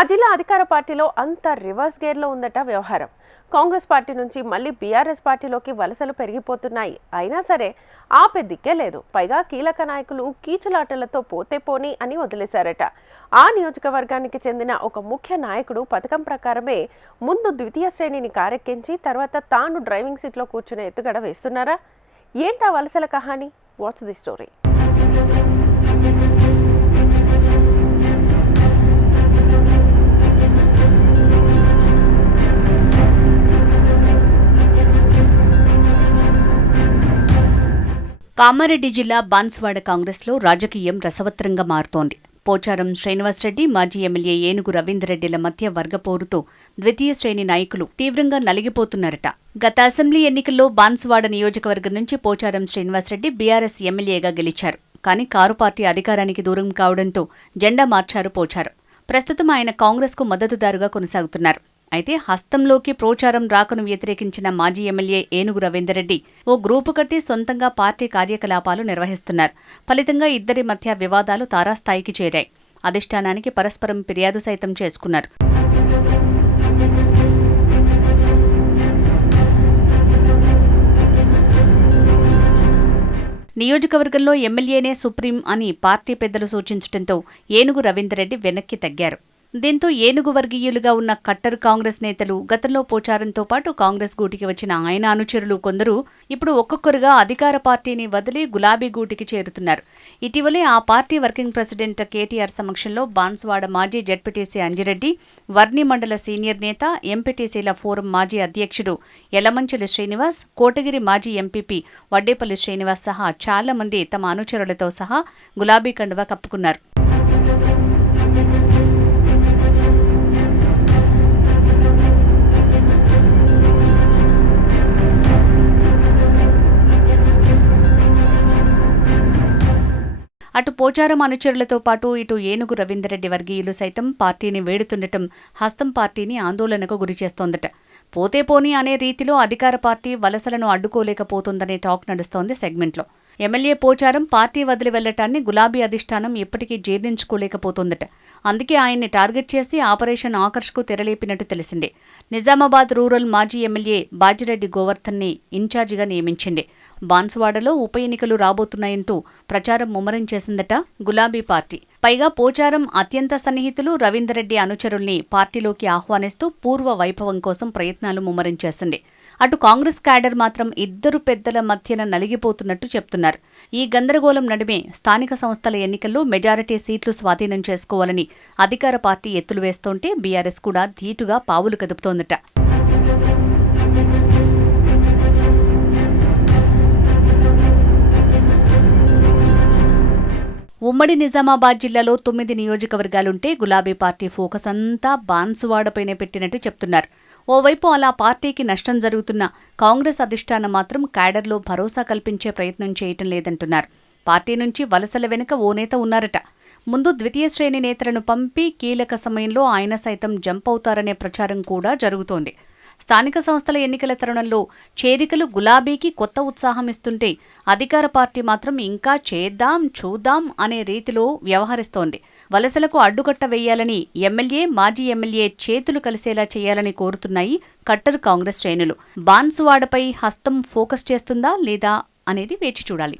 ఆ జిల్లా అధికార పార్టీలో అంత రివర్స్ గేర్లో ఉందట వ్యవహారం. కాంగ్రెస్ పార్టీ నుంచి మళ్ళీ బీఆర్ఎస్ పార్టీలోకి వలసలు పెరిగిపోతున్నాయి. అయినా సరే ఆపే దిక్కే లేదు. పైగా కీలక నాయకులు కీచులాటలతో పోతే పోని అని వదిలేశారట. ఆ నియోజకవర్గానికి చెందిన ఒక ముఖ్య నాయకుడు పథకం ప్రకారమే ముందు ద్వితీయ శ్రేణిని కారెక్కించి తర్వాత తాను డ్రైవింగ్ సీట్లో కూర్చునే ఎత్తుగడ వేస్తున్నారా? ఏంటా వలసల కహాని? వాట్స్ ది స్టోరీ కామారెడ్డి జిల్లా బాన్సువాడ కాంగ్రెస్లో రాజకీయం రసవత్రంగా మారుతోంది. పోచారం శ్రీనివాసరెడ్డి మాజీ ఎమ్మెల్యే ఏనుగు రవీందర్రెడ్డిల మధ్య వర్గపోరుతో ద్వితీయ శ్రేణి నాయకులు తీవ్రంగా నలిగిపోతున్నారట. గత అసెంబ్లీ ఎన్నికల్లో బాన్సువాడ నియోజకవర్గం నుంచి పోచారం శ్రీనివాసరెడ్డి బీఆర్ఎస్ ఎమ్మెల్యేగా గెలిచారు. కానీ కారు పార్టీ అధికారానికి దూరం కావడంతో జెండా మార్చారు పోచారం. ప్రస్తుతం ఆయన కాంగ్రెస్కు మద్దతుదారుగా కొనసాగుతున్నారు. అయితే హస్తంలోకి ప్రోచారం రాకను వ్యతిరేకించిన మాజీ ఎమ్మెల్యే ఏనుగు రవీందర్రెడ్డి ఓ గ్రూపు కట్టి సొంతంగా పార్టీ కార్యకలాపాలు నిర్వహిస్తున్నారు. ఫలితంగా ఇద్దరి మధ్య వివాదాలు తారాస్థాయికి చేరాయి. అధిష్టానానికి పరస్పరం ఫిర్యాదు సైతం చేసుకున్నారు. నియోజకవర్గంలో ఎమ్మెల్యేనే సుప్రీం అని పార్టీ పెద్దలు సూచించడంతో ఏనుగు రవీందర్రెడ్డి వెనక్కి తగ్గారు. దీంతో ఏనుగు వర్గీయులుగా ఉన్న కట్టర్ కాంగ్రెస్ నేతలు గతంలో పోచారంతో పాటు కాంగ్రెస్ గూటికి వచ్చిన ఆయన అనుచరులు కొందరు ఇప్పుడు ఒక్కొక్కరుగా అధికార పార్టీని వదిలి గులాబీ గూటికి చేరుతున్నారు. ఇటీవలే ఆ పార్టీ వర్కింగ్ ప్రెసిడెంట్ కేటీఆర్ సమక్షంలో బాన్స్వాడ మాజీ జడ్పీటీసీ అంజిరెడ్డి వర్ణి మండల సీనియర్ నేత ఎంపీటీసీల ఫోరం మాజీ అధ్యక్షుడు యలమంచుల శ్రీనివాస్ కోటగిరి మాజీ ఎంపీపీ వడ్డేపల్లి శ్రీనివాస్ సహా చాలా మంది తమ అనుచరులతో సహా గులాబీ కండువా కప్పుకున్నారు. అటు పోచారం అనుచరులతో పాటు ఇటు ఏనుగు రవీందర్రెడ్డి వర్గీయులు సైతం పార్టీని వేడుతుండటం హస్తం పార్టీని ఆందోళనకు గురిచేస్తోందట పోతే పోనీ అనే రీతిలో అధికార పార్టీ వలసలను అడ్డుకోలేకపోతుందనే టాక్ నడుస్తోంది సెగ్మెంట్లో. ఎమ్మెల్యే పోచారం పార్టీ వదిలి వెళ్ళటాన్ని గులాబీ అధిష్టానం ఇప్పటికీ జీర్ణించుకోలేకపోతోందట. అందుకే ఆయన్ని టార్గెట్ చేసి ఆపరేషన్ ఆకర్ష్కు తెరలేపినట్టు తెలిసింది. నిజామాబాద్ రూరల్ మాజీ ఎమ్మెల్యే బాజిరెడ్డి గోవర్ధన్ని ఇన్ఛార్జిగా నియమించింది. బాన్సువాడలో ఉప ఎన్నికలు రాబోతున్నాయంటూ ప్రచారం ముమ్మరం చేసిందట గులాబీ పార్టీ. పైగా పోచారం అత్యంత సన్నిహితులు రవీందర్రెడ్డి అనుచరుల్ని పార్టీలోకి ఆహ్వానిస్తూ పూర్వ వైభవం కోసం ప్రయత్నాలు ముమ్మరం చేసింది. అటు కాంగ్రెస్ క్యాడర్ మాత్రం ఇద్దరు పెద్దల మధ్యన నలిగిపోతున్నట్టు చెప్తున్నారు. ఈ గందరగోళం నడుమే స్థానిక సంస్థల ఎన్నికల్లో మెజారిటీ సీట్లు స్వాధీనం చేసుకోవాలని అధికార పార్టీ ఎత్తులు వేస్తోంటే బీఆర్ఎస్ కూడా ధీటుగా పావులు కదుపుతోందట. ఉమ్మడి నిజామాబాద్ జిల్లాలో తొమ్మిది నియోజకవర్గాలుంటే గులాబీ పార్టీ ఫోకస్ అంతా బాన్సువాడపైనే పెట్టినట్టు చెప్తున్నారు. ఓవైపు అలా పార్టీకి నష్టం జరుగుతున్న కాంగ్రెస్ అధిష్టానం మాత్రం క్యాడర్లో భరోసా కల్పించే ప్రయత్నం చేయటం లేదంటున్నారు. పార్టీ నుంచి వలసల వెనుక ఓ నేత ఉన్నారట. ముందు ద్వితీయ శ్రేణి నేతలను పంపి కీలక సమయంలో ఆయన సైతం జంప్ అవుతారనే ప్రచారం కూడా జరుగుతోంది. స్థానిక సంస్థల ఎన్నికల తరుణంలో చేరికలు గులాబీకి కొత్త ఉత్సాహం ఇస్తుంటే అధికార పార్టీ మాత్రం ఇంకా చేద్దాం చూద్దాం అనే రీతిలో వ్యవహరిస్తోంది. వలసలకు అడ్డుకట్ట వేయాలని ఎమ్మెల్యే మాజీ ఎమ్మెల్యే చేతులు కలిసేలా చేయాలని కోరుతున్నాయి కట్టర్ కాంగ్రెస్ శ్రేణులు. బాన్సువాడపై హస్తం ఫోకస్ చేస్తుందా లేదా అనేది వేచి చూడాలి.